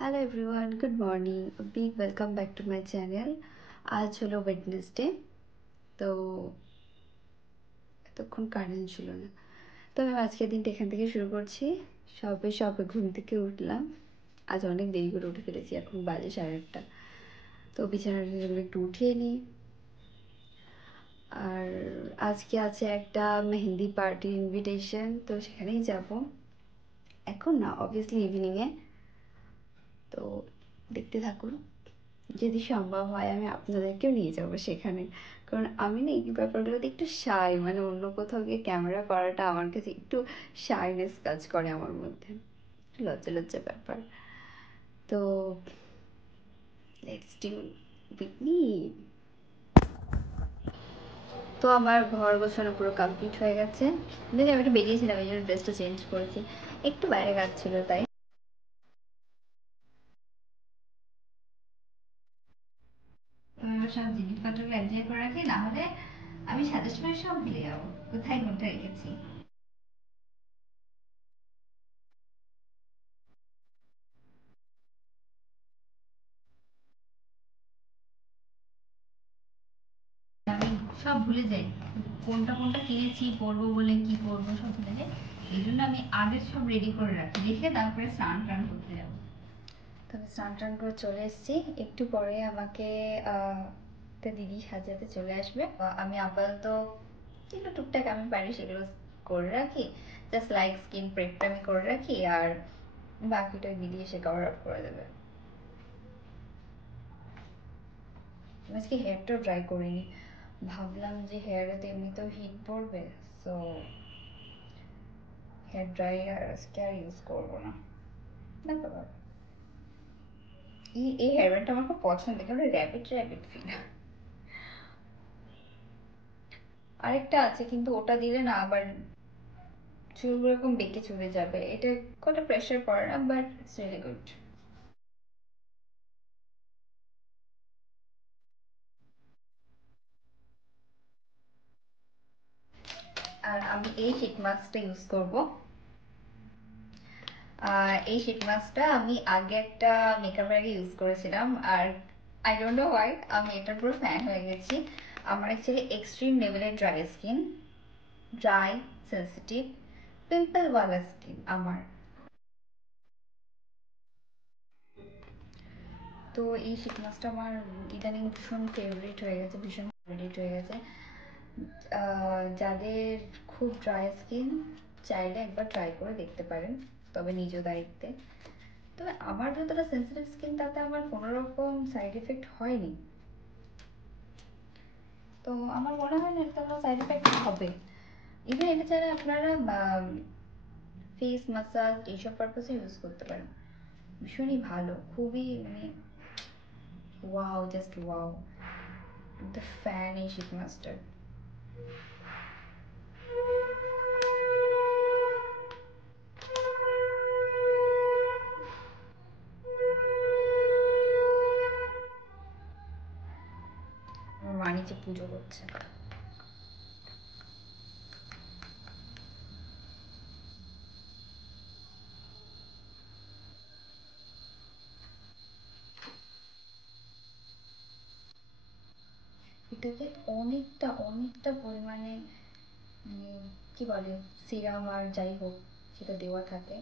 Hello everyone, good morning, big welcome back to my channel. আজ হলো Wednesday. তো এতক্ষণ কারেন্ট ছিল না, তো আমি আজকের দিনটা এখান থেকে শুরু করছি। সবে সবে ঘুম থেকে উঠলাম। আজ অনেক দেরি করে উঠে ফেলেছি, এখন বাজে 8:30। তো বিছানাটা একটু উঠিয়ে নিই। আর আজকে আছে একটা মেহেন্দি পার্টির ইনভিটেশন, তো সেখানেই যাব। এখন না, অবভিয়াসলি ইভিনিংয়ে। তো দেখতে থাকুন, যদি সম্ভব হয় আমি আপনাদেরকেও নিয়ে যাবো সেখানে। কারণ আমি না এই ব্যাপারগুলোতে একটু শাই, মানে অন্য কোথাও গিয়ে ক্যামেরা করাটা আমার কাছে একটু শাইনেস কাজ করে আমার মধ্যে, লজ্জা লজ্জা ব্যাপার। তো লেটস ডু উইথ মি। তো আমার ঘর গোছানো পুরো কমপ্লিট হয়ে গেছে। যদি আমি একটু বেরিয়েছিলাম, এই জন্য ড্রেসটা চেঞ্জ করেছি, একটু বাইরে কাজ ছিল তাই। আমার সব জিনিসপত্রগুলো এক জায়গায় করে রাখি, না হলে আমি সাজার সময় সব ভুলে যাবো কোথায় কোনটা রেখেছি। আমি সব ভুলে যাই, কোনটা কোনটা কিনেছি, পরবো বলে কি পরবো সব ভুলে যাই। এই জন্য আমি আগে সব রেডি করে রাখি, রেখে তারপরে স্নান টান করতে যাবো। তবে স্নান টান করে চলে এসেছি, একটু পরে আমাকে একটা দিদি সাজাতে চলে আসবে। আমি আপাতত যেগুলো টুকটাক আমি পারি সেগুলো করে রাখি, জাস্ট লাইক স্কিন প্রেপটা আমি করে রাখি, আর বাকিটা দিদি এসে কভার আপ করে দেবে। আজকে হেয়ারটাও ড্রাই করিনি, ভাবলাম যে হেয়ারে তো এমনিতেও হিট পড়বে, সো হেয়ার ড্রায়ার আজকে আর ইউজ করবো না। দেখো বাবা, এই হেয়ার ব্যান্ডটা আমার খুব পছন্দ, কেমন র্যাবিট র্যাবিট ফিল। আরেকটা আছে, কিন্তু ওটা দিলে না আবার চুলগুলো এরকম বেঁকে চলে যাবে। এটা কত প্রেশার পড়ে না, বাট ইটস রিয়েলি গুড। আর আমি এই শীট মাস্কটা ইউজ করবো। এই শীট মাস্কটা আমি আগে একটা মেকআপ আগে ইউজ করেছিলাম, আর আই ডোন্ট নো হোয়াই আমি এটার পুরো ফ্যান হয়ে গেছি। আমার অ্যাকচুয়ালি এক্সট্রিম লেভেলের ড্রাই স্কিন, ড্রাই, সেন্সিটিভ, পিম্পলওয়ালা স্কিন আমার। তো এই শীত মাছটা আমার ইদানিং ভীষণ ফেভারিট হয়ে গেছে, ভীষণ ফেভারিট হয়ে গেছে। যাদের খুব ড্রাই স্কিন, চাইলে একবার ট্রাই করে দেখতে পারেন, তবে নিজ দায়িত্বে। তবে আমার যতটা সেন্সিটিভ স্কিন, তাতে আমার কোনো রকম সাইড এফেক্ট হয়নি, তো আমার মনে হয় না এটা কোনো সাইড এফেক্ট হবে। ইভেন এটা ছাড়া আপনারা ফেস মাসাজ এইসব পারপাসে ইউজ করতে পারেন, ভীষণই ভালো, খুবই মানে wow, just wow, the fan এই শীত মাস্টার। আমার মা নিচে পুজো করছে। এটাতে অনেকটা অনেকটা পরিমাণে কি বলে সিরাম আর যাই হোক সেটা দেওয়া থাকে।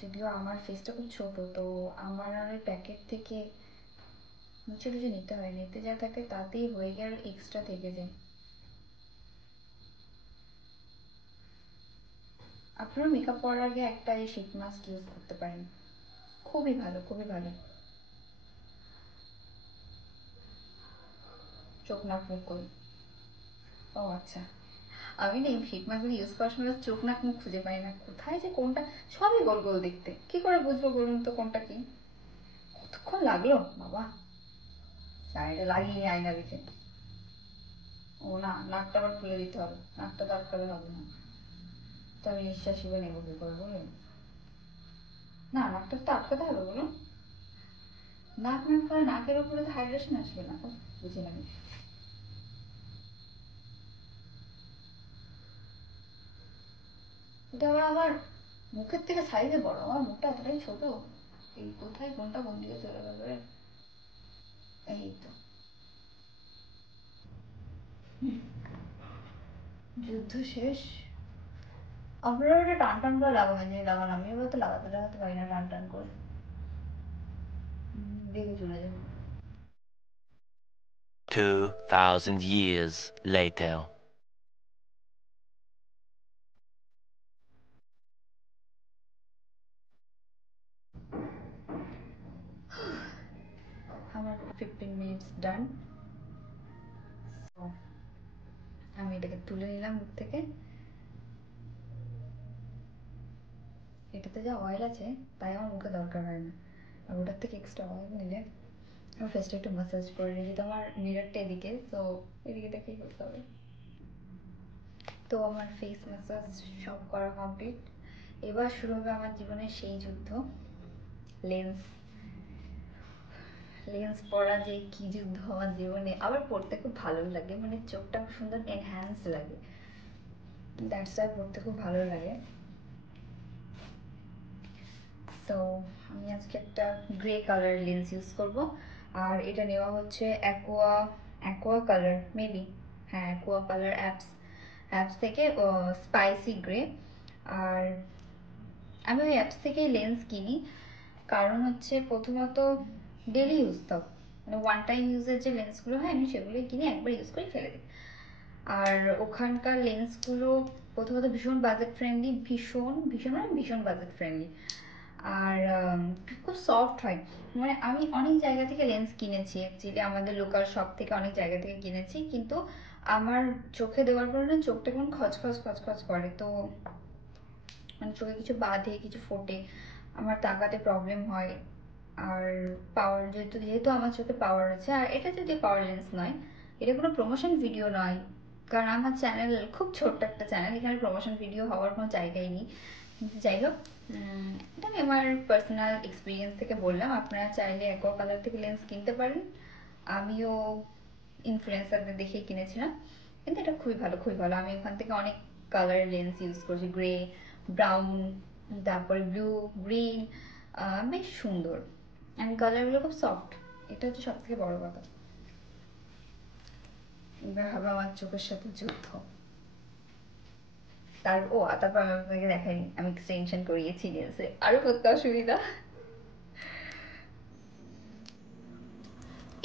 যদিও আমার ফেসটা খুব ছোট, তো আমার আর ওই প্যাকেট থেকে মুছে টুছে নিতে হয়, নিতে যা থাকে তাতেই হয়ে গেল, এক্সট্রা থেকে যায়। আপনারা মেকআপ করার আগে একটা এই শীট মাস্ক ইউজ করতে পারেন, খুবই ভালো, খুবই ভালো। চোখ নাক মুখ করি। ও আচ্ছা, আমি না এই শীট মাস্কগুলো ইউজ করার সময় চোখ নাক মুখ খুঁজে পাই না, কোথায় যে কোনটা, সবই গোল গোল দেখতে, কি করে বুঝবো বলুন তো কোনটা কি। কতক্ষণ লাগলো বাবা, সাইডে লাগিয়ে আয়না দিতে। ও না, নাকটা আবার খুলে দিতে হবে, নাকটা তো আটকালে হবে না, তো আমি নিঃশ্বাস হিসেবে নেবো কি করে বলুন। না, নাকটা তো আটকাতে হবে বলুন, নাক না করে নাকের উপরে তো হাইড্রেশন আসবে না। বুঝি না, এটা আবার মুখের থেকে সাইজে বড়, আমার মুখটা এতটাই ছোট। এই কোথায় কোনটা কোন দিকে চলে গেল রে? এই তো যুদ্ধ শেষ। আপনারা ওটা টান টান করে লাগাবেন, যে লাগান, আমি এবার তো লাগাতে লাগাতে পারি না টান টান করে, দেখে চলে যাবো। 2000 years later. আমার 15 মিনিটস ডান। আমি এটাকে তুলে নিলাম মুখ থেকে। এটাতে যা অয়েল আছে তাই আমার মুখে দরকার হয় না, আর ওটার থেকে এক্সট্রা অয়েল নিলে আমার ফেসটা একটু ম্যাসাজ করে নিই, যেহেতু আমার মিররটা এদিকে, তো এদিকে দেখেই করতে হবে। তো আমার ফেস ম্যাসাজ সব করা কমপ্লিট। এবার শুরু হবে আমার জীবনের সেই যুদ্ধ, লেন্স। লেন্স পরা যে কি যুদ্ধ আমার জীবনে, আবার পড়তে খুব ভালো লাগে, মানে চোখটা খুব সুন্দর এনহ্যান্স লাগে, দ্যাটস ওয়াই পড়তে খুব ভালো লাগে। তো আমি আজকে একটা গ্রে কালার লেন্স ইউজ করব, আর এটা নেওয়া হচ্ছে অ্যাকোয়া কালার, মেবি, হ্যাঁ অ্যাকোয়া কালার অ্যাপস থেকে স্পাইসি গ্রে। আর আমি ওই অ্যাপস থেকেই লেন্স কিনি, কারণ হচ্ছে প্রথমত ডেলি ইউজ, তো মানে ওয়ান টাইম ইউজের যে লেন্সগুলো হয় আমি সেগুলোই কিনে একবার ইউজ করে ফেলে দিই। আর ওখানকার লেন্সগুলো প্রথমত ভীষণ বাজেট ফ্রেন্ডলি, ভীষণ বাজেট ফ্রেন্ডলি, আর খুব সফট হয়। মানে আমি অনেক জায়গা থেকে লেন্স কিনেছি, অ্যাকচুয়ালি আমাদের লোকাল শপ থেকে অনেক জায়গা থেকে কিনেছি, কিন্তু আমার চোখে দেওয়ার পরে না চোখটা কেমন খচখচ করে, তো মানে চোখে কিছু বাঁধে, কিছু ফোটে, আমার তাকাতে প্রবলেম হয়। আর পাওয়ার, যেহেতু আমার চোখে পাওয়ার আছে, আর এটা যদি পাওয়ার লেন্স নয়, এটা কোনো প্রমোশন ভিডিও নয়, কারণ আমার চ্যানেল খুব ছোট্ট একটা চ্যানেল, এখানে প্রমোশন ভিডিও হওয়ার কোনো জায়গাই নেই। কিন্তু যাই হোক, এটা আমি আমার পার্সোনাল এক্সপিরিয়েন্স থেকে বললাম, আপনারা চাইলে অ্যাকোয়া কালার থেকে লেন্স কিনতে পারেন। আমিও ইনফ্লুয়েন্সারদের দেখেই কিনেছিলাম, কিন্তু এটা খুবই ভালো। আমি ওখান থেকে অনেক কালারের লেন্স ইউজ করছি, গ্রে, ব্রাউন, তারপরে ব্লু, গ্রিন, বেশ সুন্দর, অ্যান্ড কালারগুলো খুব সফট, এটা হচ্ছে সব থেকে বড় কথা। এবার হবে আমার চোখের সাথে যুদ্ধ। তারপর আমি আপনাকে দেখাইনি আমি এক্সটেনশন করিয়েছি লেন্সে, আরো কত অসুবিধা।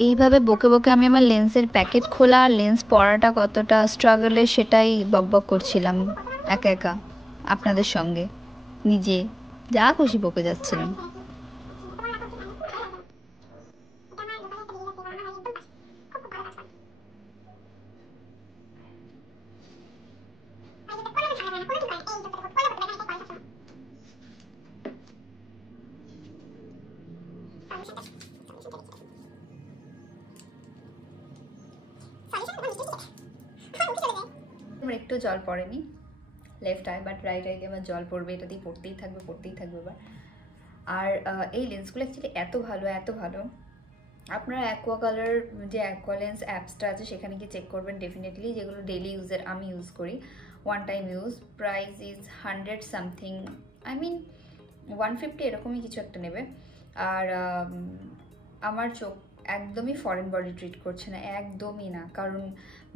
এইভাবে বকে বকে আমি আমার লেন্সের প্যাকেট খোলা আর লেন্স পরাটা কতটা স্ট্রাগলের সেটাই বকবক করছিলাম একা একা আপনাদের সঙ্গে, নিজে যা খুশি বকে যাচ্ছিলাম। আমার একটু জল পড়েনি left I, but right I দিয়ে আমার জল পড়বে, এটা দিয়ে পড়তেই থাকবে এবার। আর এই লেন্সগুলো অ্যাকচুয়ালি এত ভালো, আপনারা অ্যাকোয়া কালার যে অ্যাকোয়া লেন্স অ্যাপসটা আছে সেখানে গিয়ে চেক করবেন ডেফিনেটলি, যেগুলো ডেলি ইউজের আমি ইউজ করি, one time use, price is 100 something, I mean 150 এরকমই কিছু একটা নেবে। আর আমার চোখ একদমই ফরেন বডি ট্রিট করছে না, একদমই না, কারণ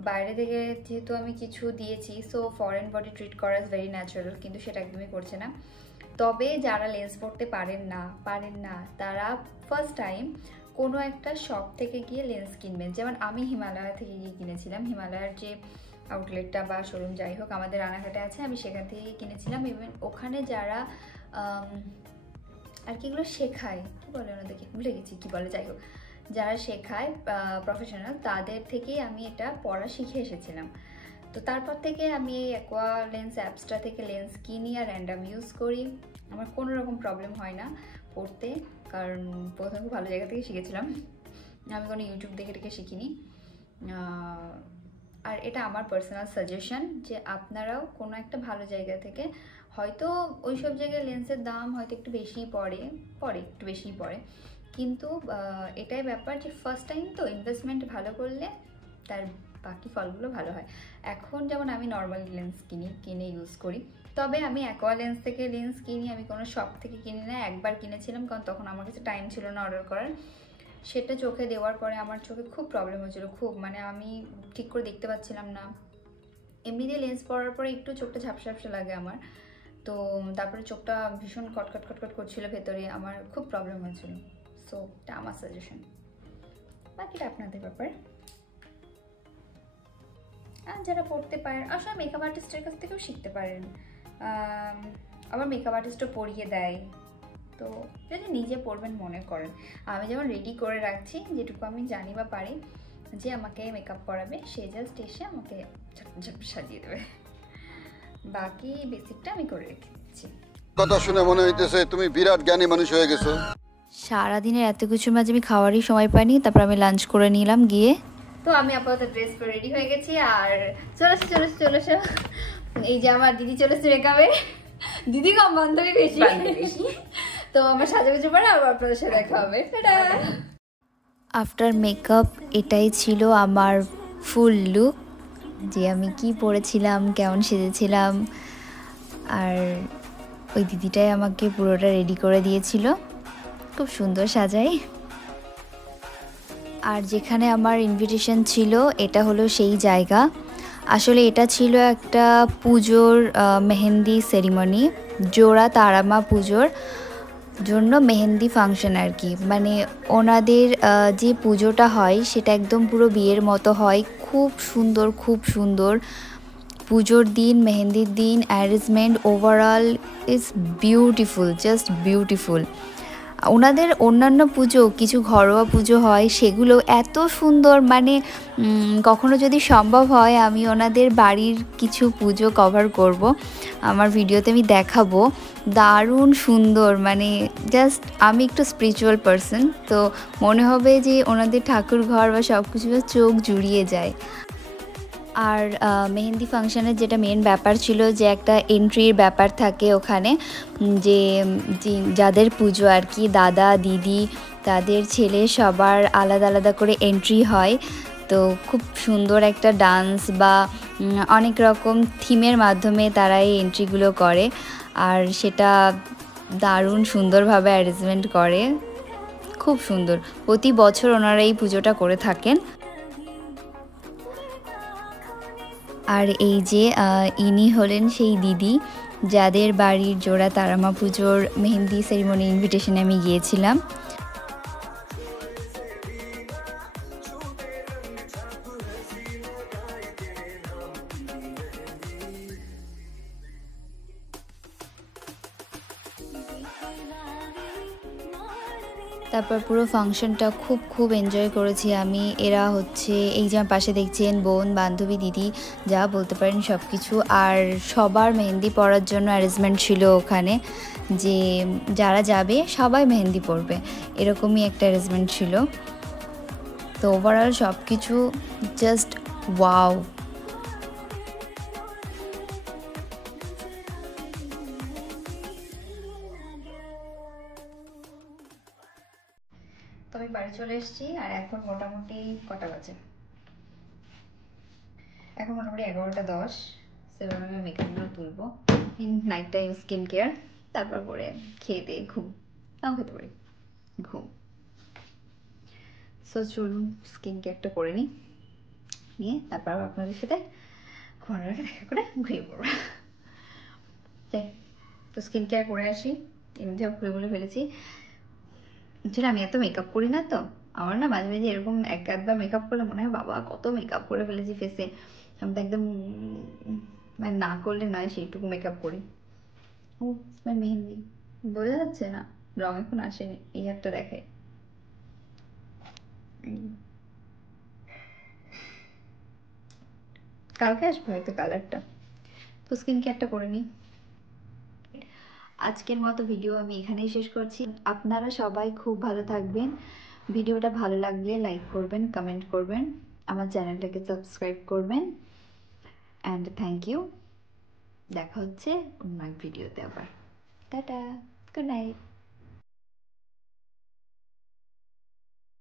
বাইরে থেকে যেহেতু আমি কিছু দিয়েছি, সো ফরেন বডি ট্রিট করা ইজ ভেরি ন্যাচারাল, কিন্তু সেটা একদমই করছে না। তবে যারা লেন্স পরতে পারেন না তারা ফার্স্ট টাইম কোনো একটা শপ থেকে গিয়ে লেন্স কিনবেন, যেমন আমি হিমালয়া থেকে গিয়ে কিনেছিলাম, হিমালয়ার যে আউটলেটটা বা শোরুম যাই হোক আমাদের রানাঘাটে আছে, আমি সেখান থেকে কিনেছিলাম। ইভেন ওখানে যারা আর কিগুলো শেখায়, কী বলে ওনাদেরকে ভুলে গেছি কী বলে, যাই হোক যারা শেখায় প্রফেশনাল, তাদের থেকেই আমি এটা পড়া শিখে এসেছিলাম। তো তারপর থেকে আমি এই অ্যাকোয়া লেন্স অ্যাপসটা থেকে লেন্স কিনি আর র্যান্ডাম ইউজ করি, আমার কোনো রকম প্রবলেম হয় না পড়তে, কারণ প্রথমে খুব ভালো জায়গা থেকে শিখেছিলাম, আমি কোনো ইউটিউব দেখে শিখিনি। আর এটা আমার পার্সোনাল সাজেশন যে আপনারাও কোনো একটা ভালো জায়গা থেকে, হয়তো ওই সব জায়গায় লেন্সের দাম হয়তো একটু বেশিই পড়ে, কিন্তু এটাই ব্যাপার যে ফার্স্ট টাইম তো ইনভেস্টমেন্ট ভালো করলে তার বাকি ফলগুলো ভালো হয়। এখন যেমন আমি নর্মাল লেন্স কিনে ইউজ করি, তবে আমি অ্যাকোয়া লেন্স থেকে লেন্স কিনি, আমি কোনো শপ থেকে কিনি না। একবার কিনেছিলাম, কারণ তখন আমার কাছে টাইম ছিল না অর্ডার করার। সেটা চোখে দেওয়ার পরে আমার চোখে খুব প্রবলেম হয়েছিল, খুব, মানে আমি ঠিক করে দেখতে পাচ্ছিলাম না। এমনিতে লেন্স পরার পরে একটু চোখটা ঝাপসা ঝাপসা লাগে আমার, তো তারপরে চোখটা ভীষণ কটকট কটকট করছিল ভেতরে, আমার খুব প্রবলেম হয়েছিল। সো এটা আমার সাজেশন, বাকিটা আপনাদের ব্যাপার। আর যারা পড়তে পারেন, আসলে মেকআপ আর্টিস্টের কাছ থেকেও শিখতে পারেন। আবার মেকআপ আর্টিস্টও পরিয়ে দেয়, তো যদি নিজে পড়বেন মনে করেন। আমি যেমন রেডি করে রাখছি, যেটুকু আমি জানি বা পারি, যে আমাকে মেকআপ করাবে সে জাস্ট এসে আমাকে ঝটঝট সাজিয়ে দেবে, বাকি বেসিকটা আমি করে রেখে দিচ্ছি। কথা শুনে মনে হইতেছে তুমি বিরাট জ্ঞানী মানুষ হয়ে গেছো। সারাদিনের এত কিছুর মাঝে আমি খাওয়ারই সময় পাইনি, তারপর আমি লাঞ্চ করে নিলাম গিয়ে। তো আমি আপাতত ড্রেস পরে রেডি হয়ে গেছি, আর চলেছে এই যে আমার দিদি চলেছে মেকআপে, দিদি কম বান্ধবী বেশি। তো আমার সাজাগুজু পরে আবার আপনাদের সাথে দেখা হবে। আফটার মেকআপ এটাই ছিল আমার ফুল লুক, যে আমি কি পরেছিলাম, কেমন সেজেছিলাম। আর ওই দিদিটাই আমাকে পুরোটা রেডি করে দিয়েছিল, খুব সুন্দর সাজাই। আর যেখানে আমার ইনভিটেশন ছিল এটা হলো সেই জায়গা। আসলে এটা ছিল একটা পুজোর মেহেন্দি সেরিমনি, জোড়া তারামা পুজোর জন্য মেহেন্দি ফাংশন আর কি। মানে ওনাদের যে পুজোটা হয় সেটা একদম পুরো বিয়ের মতো হয়, খুব সুন্দর খুব সুন্দর। পুজোর দিন, মেহেন্দির দিন, arrangement overall is beautiful, just beautiful. ওনাদের অন্যান্য পুজো, কিছু ঘরোয়া পুজো হয়, সেগুলো এত সুন্দর, মানে কখনো যদি সম্ভব হয় আমি ওনাদের বাড়ির কিছু পুজো কভার করব, আমার ভিডিওতে আমি দেখাবো। দারুণ সুন্দর, মানে জাস্ট আমি একটু স্পিরিচুয়াল পারসন, তো মনে হবে যে ওনাদের ঠাকুর ঘর বা সব কিছু চোখ জুড়িয়ে যায়। আর মেহেন্দি ফাংশানের যেটা মেন ব্যাপার ছিল, যে একটা এন্ট্রির ব্যাপার থাকে ওখানে, যে যাদের পুজো আর কি, দাদা দিদি তাদের ছেলে সবার আলাদা আলাদা করে এন্ট্রি হয়। তো খুব সুন্দর একটা ডান্স বা অনেক রকম থিমের মাধ্যমে তারা এই এন্ট্রিগুলো করে, আর সেটা দারুণ সুন্দরভাবে অ্যারেঞ্জমেন্ট করে, খুব সুন্দর। প্রতি বছর ওনারা এই পুজোটা করে থাকেন। আর এই যে ইনি হলেন সেই দিদি যাদের বাড়ির জোড়া তারামা পুজোর মেহেন্দি সেরিমনি ইনভিটেশনে আমি গিয়েছিলাম। তারপর পুরো ফাংশনটা খুব এনজয় করেছি আমি। এরা হচ্ছে এই যে আমার পাশে দেখছেন, বোন, বান্ধবী, দিদি, যা বলতে পারেন সব কিছু। আর সবার মেহেন্দি পরার জন্য অ্যারেঞ্জমেন্ট ছিল ওখানে, যে যারা যাবে সবাই মেহেন্দি পরবে, এরকমই একটা অ্যারেঞ্জমেন্ট ছিল। তো ওভারঅল সব কিছু জাস্ট ওয়াও। তো আমি বাড়ি চলে এসেছি, আর এখন মোটামুটি কটা বাজে, এখন মোটামুটি 11টা 10। সেভাবে আমি মেকআপগুলো তুলবো, নাইট টাইম স্কিন কেয়ার, তারপর পরে খেয়ে দিয়ে ঘুম, নাও খেতে পারি, ঘুম। সো চলুন স্কিন কেয়ারটা করে নিই, নিয়ে তারপর আপনাদের সাথে ঘুমানোর আগে দেখা করে ঘুমিয়ে পড়বো। তো স্কিন কেয়ার করে আসি, এমনি ঘুরে বলে ফেলেছি। আসলে আমি এত মেকআপ করি না, তো আমার না মাঝে মাঝে এরকম একবার মেকআপ করলে মনে হয় বাবা কত মেকআপ করে ফেলেছি ফেসে। আমি তো একদম মানে না করলে নয়, সেইটুকু মেকআপ করি। ও মেহেন্দি বোঝা যাচ্ছে না, রং এখন আসেনি, এই একটা দেখাই। কালকে আসবে হয়তো কালারটা। তো স্কিন কেয়ারটা করে নিই। আজকের মতো ভিডিও আমি এখানেই শেষ করছি। আপনারা সবাই খুব ভালো থাকবেন। ভিডিওটা ভালো লাগলে লাইক করবেন, কমেন্ট করবেন, আমার চ্যানেলটাকে সাবস্ক্রাইব করবেন। And thank you. দেখা হচ্ছে অন্য এক ভিডিওতে আবার। Tata, good night.